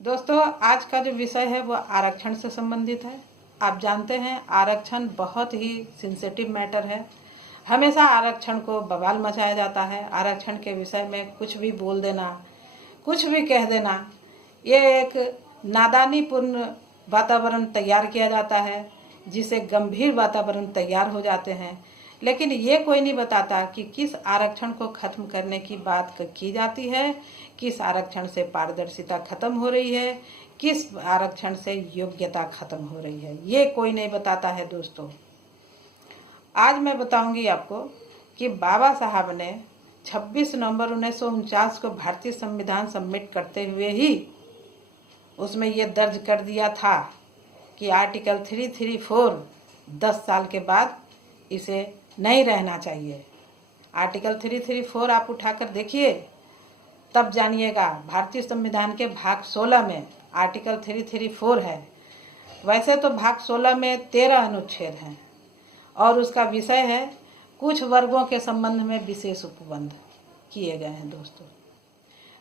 दोस्तों, आज का जो विषय है वो आरक्षण से संबंधित है। आप जानते हैं आरक्षण बहुत ही सेंसिटिव मैटर है। हमेशा आरक्षण को बवाल मचाया जाता है। आरक्षण के विषय में कुछ भी बोल देना, कुछ भी कह देना, ये एक नादानीपूर्ण वातावरण तैयार किया जाता है, जिससे गंभीर वातावरण तैयार हो जाते हैं। लेकिन ये कोई नहीं बताता कि किस आरक्षण को खत्म करने की बात की जाती है, किस आरक्षण से पारदर्शिता खत्म हो रही है, किस आरक्षण से योग्यता खत्म हो रही है, ये कोई नहीं बताता है। दोस्तों, आज मैं बताऊंगी आपको कि बाबा साहब ने 26 नवंबर 1949 को भारतीय संविधान सबमिट करते हुए ही उसमें ये दर्ज कर दिया था कि आर्टिकल 334 10 साल के बाद इसे नहीं रहना चाहिए। आर्टिकल 334 आप उठाकर देखिए, तब जानिएगा। भारतीय संविधान के भाग 16 में आर्टिकल 334 है। वैसे तो भाग 16 में 13 अनुच्छेद हैं और उसका विषय है कुछ वर्गों के संबंध में विशेष उपबंध किए गए हैं। दोस्तों,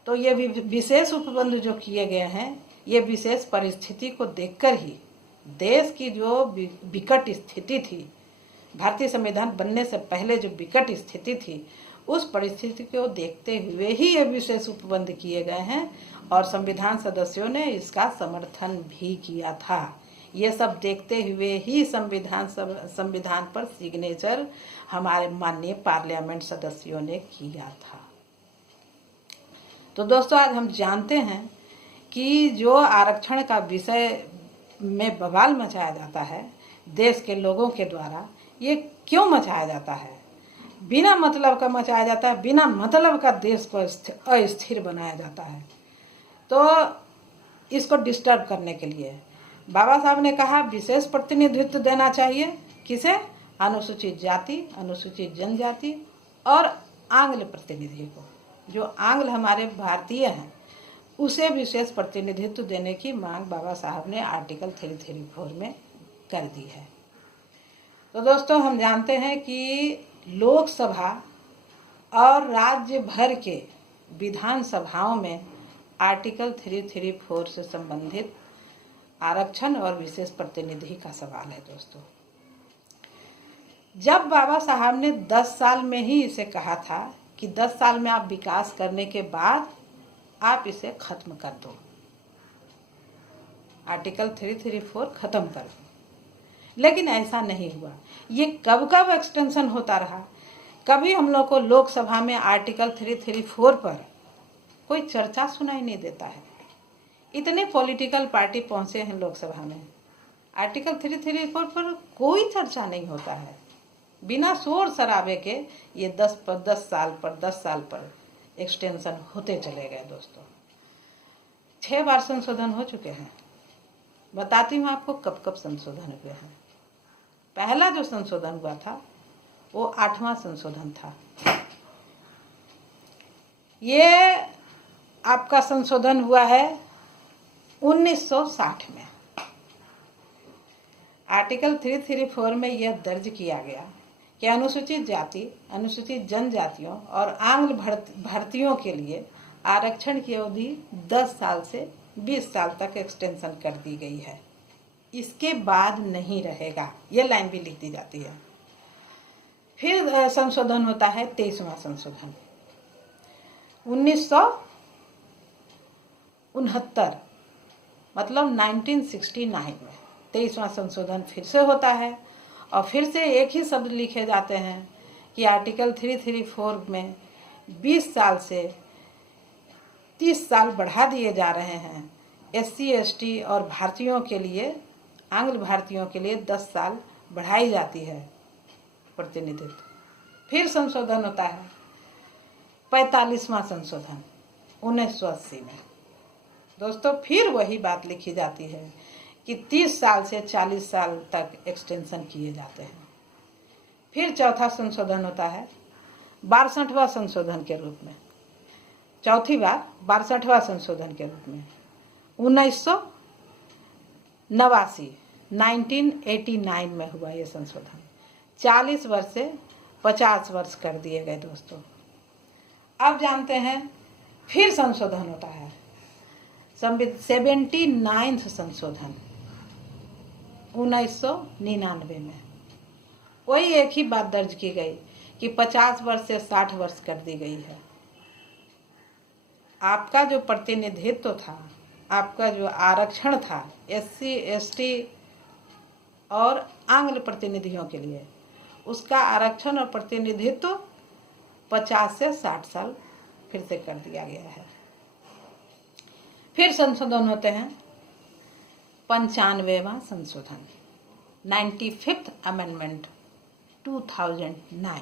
तो ये विशेष उपबंध जो किए गए हैं, ये विशेष परिस्थिति को देखकर ही, देश की जो विकट स्थिति थी, भारतीय संविधान बनने से पहले जो विकट स्थिति थी, उस परिस्थिति को देखते हुए ही ये विशेष उपबंध किए गए हैं और संविधान सदस्यों ने इसका समर्थन भी किया था। ये सब देखते हुए ही संविधान पर सिग्नेचर हमारे माननीय पार्लियामेंट सदस्यों ने किया था। तो दोस्तों, आज हम जानते हैं कि जो आरक्षण का विषय में बवाल मचाया जाता है देश के लोगों के द्वारा, ये क्यों मचाया जाता है। बिना मतलब का मचाया जाता है, बिना मतलब का देश को अस्थिर बनाया जाता है। तो इसको डिस्टर्ब करने के लिए बाबा साहब ने कहा विशेष प्रतिनिधित्व देना चाहिए। किसे? अनुसूचित जाति, अनुसूचित जनजाति और आंग्ल प्रतिनिधि को। जो आंग्ल हमारे भारतीय हैं, उसे विशेष प्रतिनिधित्व देने की मांग बाबा साहब ने आर्टिकल 334 में कर दी है। तो दोस्तों, हम जानते हैं कि लोकसभा और राज्य भर के विधानसभाओं में आर्टिकल 334 से संबंधित आरक्षण और विशेष प्रतिनिधि का सवाल है। दोस्तों, जब बाबा साहब ने 10 साल में ही इसे कहा था कि 10 साल में आप विकास करने के बाद आप इसे खत्म कर दो, आर्टिकल 334 खत्म कर दो, लेकिन ऐसा नहीं हुआ। ये कब कब एक्सटेंशन होता रहा। कभी हम लोग को लोकसभा में आर्टिकल 334 पर कोई चर्चा सुनाई नहीं देता है। इतने पॉलिटिकल पार्टी पहुंचे हैं लोकसभा में, आर्टिकल 334 पर कोई चर्चा नहीं होता है। बिना शोर शराबे के ये 10 साल पर एक्सटेंशन होते चले गए। दोस्तों, 6 बार संशोधन हो चुके हैं। बताती हूँ आपको कब कब संशोधन हुए हैं। पहला जो संशोधन हुआ था वो 8वां संशोधन था। ये आपका संशोधन हुआ है 1960 में। आर्टिकल 334 में यह दर्ज किया गया कि अनुसूचित जाति, अनुसूचित जनजातियों और आंग्ल भारतीयों के लिए आरक्षण की अवधि 10 साल से 20 साल तक एक्सटेंशन कर दी गई है। इसके बाद नहीं रहेगा, ये लाइन भी लिख दी जाती है। फिर संशोधन होता है 23वां संशोधन 1969, मतलब 1969 में 23वां संशोधन फिर से होता है और फिर से एक ही शब्द लिखे जाते हैं कि आर्टिकल 334 में 20 साल से 30 साल बढ़ा दिए जा रहे हैं। SC ST और भारतीयों के लिए, आंग्ल भारतीयों के लिए 10 साल बढ़ाई जाती है प्रतिनिधित्व। फिर संशोधन होता है 45वां संशोधन 1980 में। दोस्तों, फिर वही बात लिखी जाती है कि 30 साल से 40 साल तक एक्सटेंशन किए जाते हैं। फिर चौथा संशोधन होता है 62वां संशोधन के रूप में, चौथी बार 62वां संशोधन के रूप में 1989 में हुआ ये संशोधन। 40 वर्ष से 50 वर्ष कर दिए गए। दोस्तों, अब जानते हैं फिर संशोधन होता है 79वां संशोधन 1999 में वही एक ही बात दर्ज की गई कि 50 वर्ष से 60 वर्ष कर दी गई है। आपका जो प्रतिनिधित्व था, आपका जो आरक्षण था SC ST और आंग्ल प्रतिनिधियों के लिए, उसका आरक्षण और प्रतिनिधित्व 50 से 60 साल फिर से कर दिया गया है। फिर संशोधन होते हैं 95वां संशोधन 95th अमेंडमेंट 2009।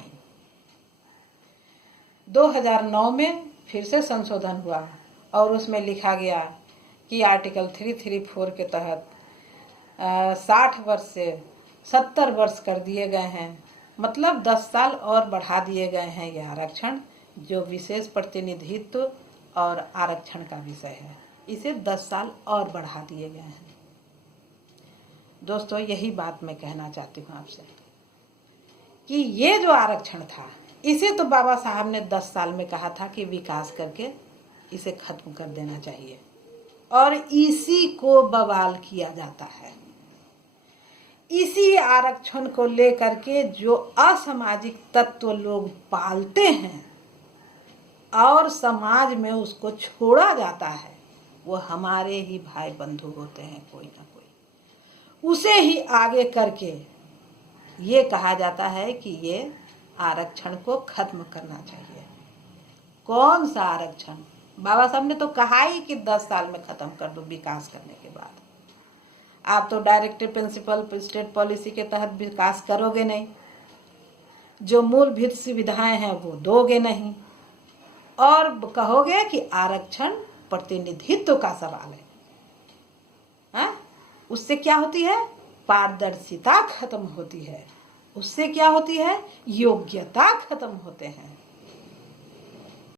2009 में फिर से संशोधन हुआ और उसमें लिखा गया कि आर्टिकल 334 के तहत 60 वर्ष से 70 वर्ष कर दिए गए हैं, मतलब 10 साल और बढ़ा दिए गए हैं ये आरक्षण, जो विशेष प्रतिनिधित्व और आरक्षण का विषय है, इसे 10 साल और बढ़ा दिए गए हैं। दोस्तों, यही बात मैं कहना चाहती हूँ आपसे कि ये जो आरक्षण था, इसे तो बाबा साहब ने 10 साल में कहा था कि विकास करके इसे खत्म कर देना चाहिए, और इसी को बवाल किया जाता है। इसी आरक्षण को लेकर के जो असामाजिक तत्व लोग पालते हैं और समाज में उसको छोड़ा जाता है, वो हमारे ही भाई बंधु होते हैं, कोई ना कोई। उसे ही आगे करके ये कहा जाता है कि ये आरक्षण को खत्म करना चाहिए। कौन सा आरक्षण? बाबा साहब ने तो कहा ही कि 10 साल में खत्म कर दो विकास करने के बाद। आप तो डायरेक्टिव प्रिंसिपल स्टेट पॉलिसी के तहत विकास करोगे नहीं, जो मूलभूत सुविधाएं हैं वो दोगे नहीं, और कहोगे कि आरक्षण प्रतिनिधित्व का सवाल है। हाँ? उससे क्या होती है? पारदर्शिता खत्म होती है। उससे क्या होती है? योग्यता खत्म होते हैं।